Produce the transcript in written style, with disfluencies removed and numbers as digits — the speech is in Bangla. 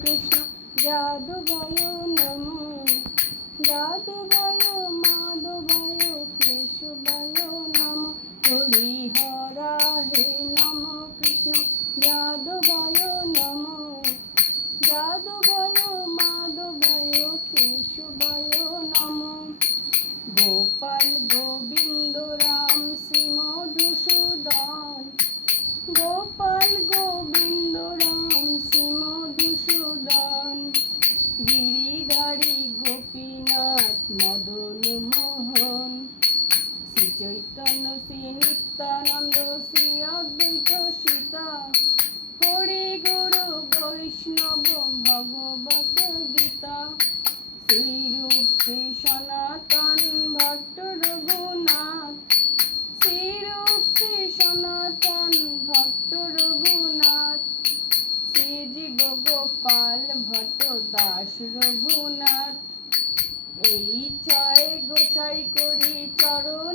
কৃষ্ণ যাদবায় নমো, যাদবায় মাধবায় কেশবায় নমো, হরিহরাহে নমো কৃষ্ণ যাদবায় নমো, যাদবায় মাধবায় কেশবায় নমো। গোপাল গোবিন্দ রাম শ্রী মধুসূদন, গোপাল গোবিন্দ রাম শ্রী মধুসূদন, গিরিধারী গোপীনাথ মদন মোহন, শ্রী চৈতন্য শ্রী নিত্যানন্দ শ্রী অদ্বৈত সীতা, হরি গুরু বৈষ্ণব ভগবত গীতা, শ্রীরূপ শ্রী সনাতন ভট্ট রঘুনাথ, শ্রীরূপ শ্রী সনাতন ভট্ট রঘুনাথ, শ্রীজীব গোপাল ভট্ট দাস রঘুনাথ। এই ছয় গোসাই করি চরণ